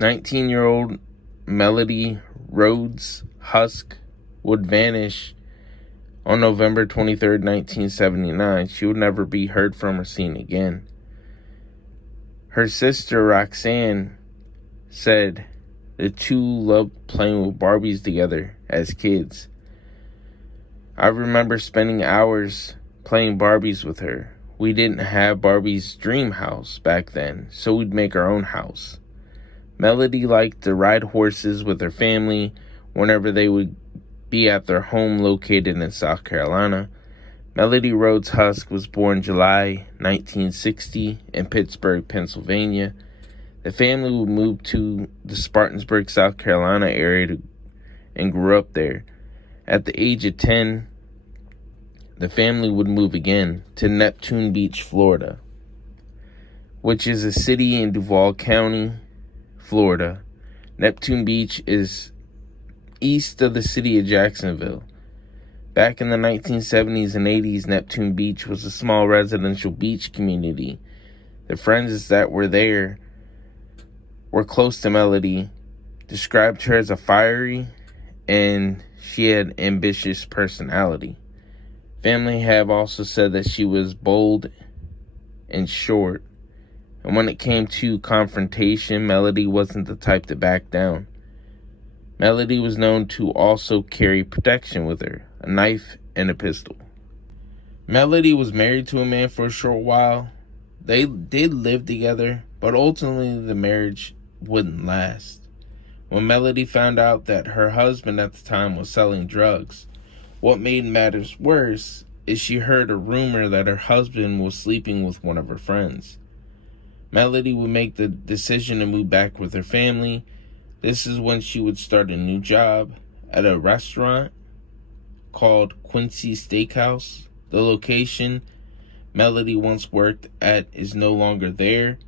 19-year-old Melody Rhoades Husk would vanish on November 23rd, 1979. She would never be heard from or seen again. Her sister, Roxanne, said the two loved playing with Barbies together as kids. I remember spending hours playing Barbies with her. We didn't have Barbie's dream house back then, so we'd make our own house. Melody liked to ride horses with her family whenever they would be at their home located in South Carolina. Melody Rhoades Husk was born July 1960 in Pittsburgh, Pennsylvania. The family would move to the Spartanburg, South Carolina area and grew up there. At the age of 10, the family would move again to Neptune Beach, Florida, which is a city in Duval County, Florida. Neptune Beach is east of the city of Jacksonville. Back in the 1970s and 80s, Neptune Beach was a small residential beach community. The friends that were there were close to Melody, described her as a fiery, and she had ambitious personality. Family have also said that she was bold and short, and when it came to confrontation, Melody wasn't the type to back down. Melody was known to also carry protection with her, a knife and a pistol. Melody was married to a man for a short while. They did live together, but ultimately the marriage wouldn't last. When Melody found out that her husband at the time was selling drugs, what made matters worse is she heard a rumor that her husband was sleeping with one of her friends. Melody would make the decision to move back with her family. This is when she would start a new job at a restaurant called Quincy Steakhouse. The location Melody once worked at is no longer there.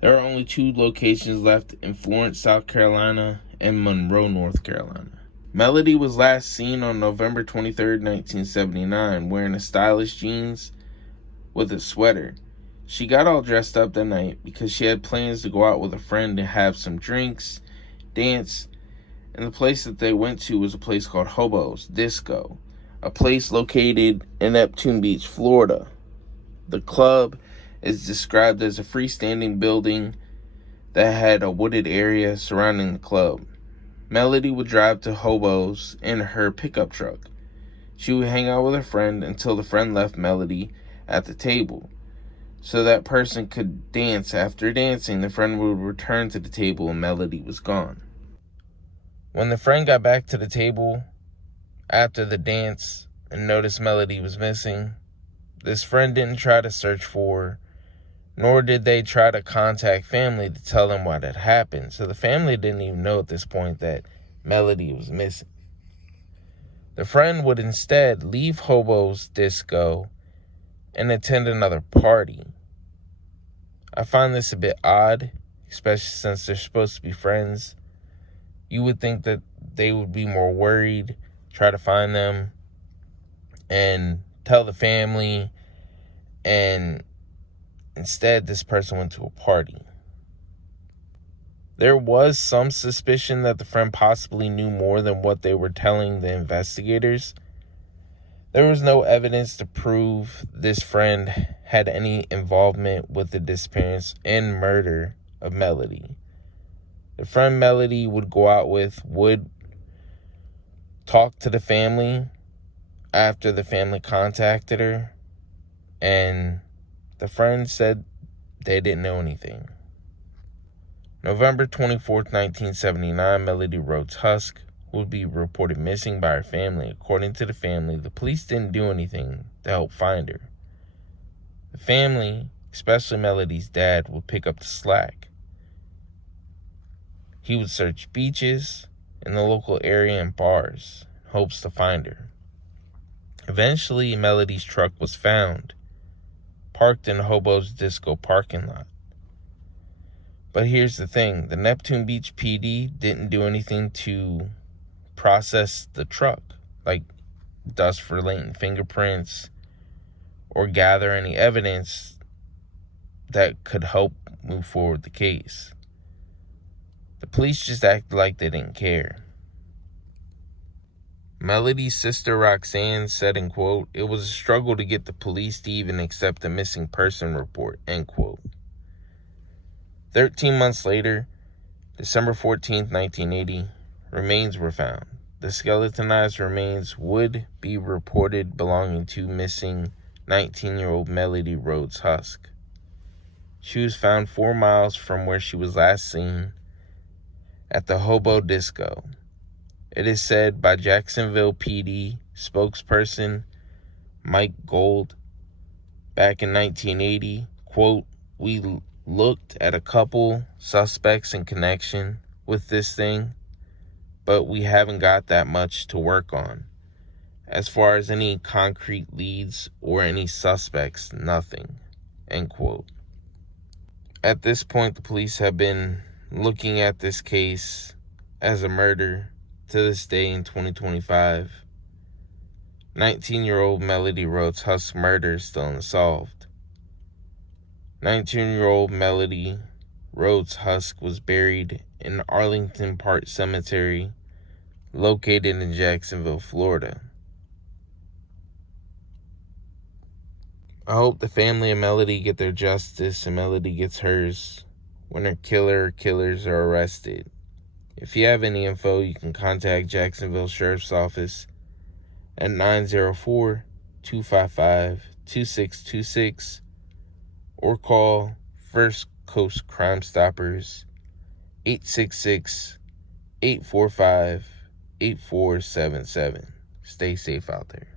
There are only two locations left in Florence, South Carolina, and Monroe, North Carolina. Melody was last seen on November 23rd, 1979, wearing a stylish jeans with a sweater. She got all dressed up that night because she had plans to go out with a friend to have some drinks, dance, and the place that they went to was a place called Hobo's Disco, a place located in Neptune Beach, Florida. The club is described as a freestanding building that had a wooded area surrounding the club. Melody would drive to Hobo's in her pickup truck. She would hang out with her friend until the friend left Melody at the table, so that person could dance. After dancing, the friend would return to the table and Melody was gone. When the friend got back to the table after the dance and noticed Melody was missing, this friend didn't try to search for her, nor did they try to contact family to tell them what had happened. So the family didn't even know at this point that Melody was missing. The friend would instead leave Hobo's Disco and attend another party. I find this a bit odd, especially since they're supposed to be friends. You would think that they would be more worried, try to find them, and tell the family, and instead this person went to a party. There was some suspicion that the friend possibly knew more than what they were telling the investigators. There was no evidence to prove this friend had any involvement with the disappearance and murder of Melody. The friend Melody would go out with would talk to the family after the family contacted her, and the friend said they didn't know anything. November 24th, 1979, Melody Rhoades Husk would be reported missing by her family. According to the family, the police didn't do anything to help find her. The family, especially Melody's dad, would pick up the slack. He would search beaches in the local area and bars in hopes to find her. Eventually, Melody's truck was found, parked in Hobo's Disco parking lot. But here's the thing, the Neptune Beach PD didn't do anything to process the truck, like dust for latent fingerprints, or gather any evidence that could help move forward the case. The police just acted like they didn't care. Melody's sister Roxanne said, in quote, "It was a struggle to get the police to even accept a missing person report," end quote. 13 months later, December 14th, 1980, remains were found. The skeletonized remains would be reported belonging to missing 19-year-old Melody Rhoades Husk. She was found 4 miles from where she was last seen, at the Hobo disco. It is said by Jacksonville PD spokesperson Mike Gold back in 1980, quote, "We looked at a couple suspects in connection with this thing, but we haven't got that much to work on. As far as any concrete leads or any suspects, nothing," end quote. At this point, the police have been looking at this case as a murder to this day in 2025. 19-year-old Melody Rhoades Husk murder is still unsolved. 19-year-old Melody Rhoades Husk was buried in Arlington Park Cemetery, located in Jacksonville, Florida. I hope the family of Melody get their justice and Melody gets hers when her killer or killers are arrested. If you have any info, you can contact Jacksonville Sheriff's Office at 904-255-2626 or call First Coast Crime Stoppers 866-845-8477. Stay safe out there.